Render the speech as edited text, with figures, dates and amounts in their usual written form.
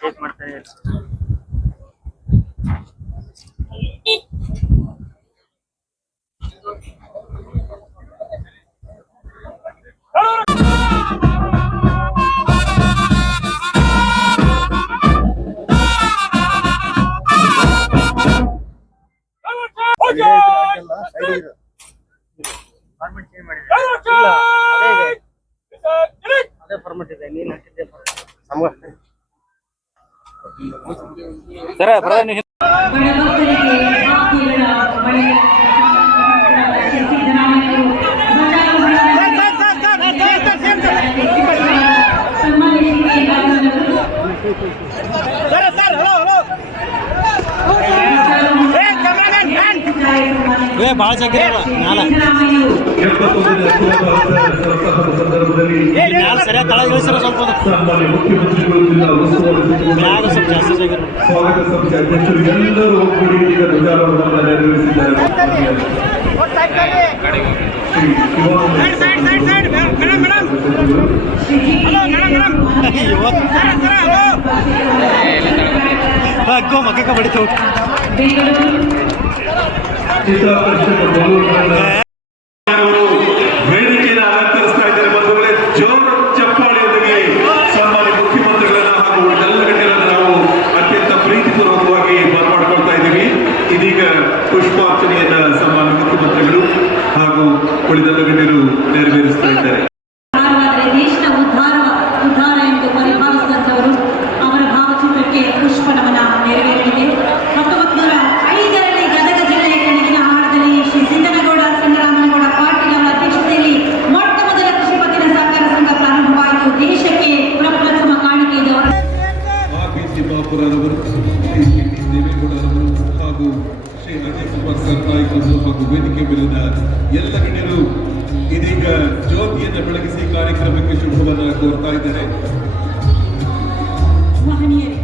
Cake ಮಾಡ್ತಾರೆ. ಅದೇ format ಇದೆ, ನೀನ್ ಹಾಕಿದ್ದೆ ಸರ ಭಾಳ ಜಗ್ಗಿ ಸರಿಯಾಗಿ ತಳ ಇಳಿಸಿರೋ ಸ್ವಲ್ಪ ಸ್ವಲ್ಪ ಜಾಸ್ತಿ ಜಾಗಿರೋ ಸ್ವಾಗತ ಸಮಿತಿ ಅಧ್ಯಕ್ಷರು ಎಲ್ಲರೂ ಒಗ್ಗೂಡಿ ಈಗ ಧ್ವಜಾರೋಹಣವನ್ನು ನೆರವೇರಿಸಿದ್ದಾರೆ. ಮಕ್ಕ ಬಡಿತು ಚಿತ್ರ ಪರಿಷತ್ ವೇದಿಕೆಯನ್ನು ಅಲಂಕರಿಸ್ತಾ ಇದ್ದಾರೆ. ಬಂಧುಗಳೇ, ಜೋರು ಚಪ್ಪಾಳಿಯೊಂದಿಗೆ ಸನ್ಮಾನ್ಯ ಮುಖ್ಯಮಂತ್ರಿಗಳನ್ನ ಹಾಗೂ ಎಲ್ಲ ಗಣ್ಯರನ್ನು ನಾವು ಅತ್ಯಂತ ಪ್ರೀತಿಪೂರ್ವಕವಾಗಿ ಬರಮಾಡಿಕೊಳ್ತಾ ಇದ್ದೀವಿ. ಇದೀಗ ಪುಷ್ಪಾರ್ಚನೆಯನ್ನ ಸನ್ಮಾನ್ಯ ಮುಖ್ಯಮಂತ್ರಿಗಳು ಹಾಗೂ ಉಳಿದೆಲ್ಲ ಗಣ್ಯರು ನೆರವೇರಿಸ್ತಾ ಇದ್ದಾರೆ. ದೇಶದ ಉದ್ಧಾರ ಎಂದು ಪರಿಭಾವಿಸಿದಂಥವರು ಅವರ ಭಾವಚಿತ್ರಕ್ಕೆ ಪುಷ್ಪ ನಮನ ನೆರವೇರಲಿದೆ. 1905ರಲ್ಲಿ ಗದಗ ಜಿಲ್ಲೆಯ ಕೆಳಗಿನ ಹಾಡದಲ್ಲಿ ಶ್ರೀ ಸಿದ್ದನಗೌಡ ಸಂಗರಾಮನಗೌಡ ಪಾಟೀಲ್ ಅವರ ಅಧ್ಯಕ್ಷತೆಯಲ್ಲಿ ಮೊಟ್ಟ ಮೊದಲ ಕೃಷಿ ಪತ್ತಿನ ಸಹಕಾರ ಸಂಘ ಪ್ರಾರಂಭವಾಯಿತು. ದೇಶಕ್ಕೆ ಪ್ರಪ್ರಥಮ ಕಾಣಿಕೆ ಇದು. ದೇವೇಗೌಡರವರು ಹಾಗೂ ಶ್ರೀ ಅಜಯ್ ಕುಮಾರ್ ಸರ್ ನಾಯ್ಕರು ಹಾಗೂ ವೇದಿಕೆ ಮೇಲಿನ ಎಲ್ಲ ಗಣ್ಯರು ಇದೀಗ ಜ್ಯೋತಿಯನ್ನು ಬೆಳಗಿಸಿ ಕಾರ್ಯಕ್ರಮಕ್ಕೆ ಶುಭವನ್ನು ಕೋರ್ತಾ ಇದ್ದಾರೆ. ಮಹನೀಯರೇ,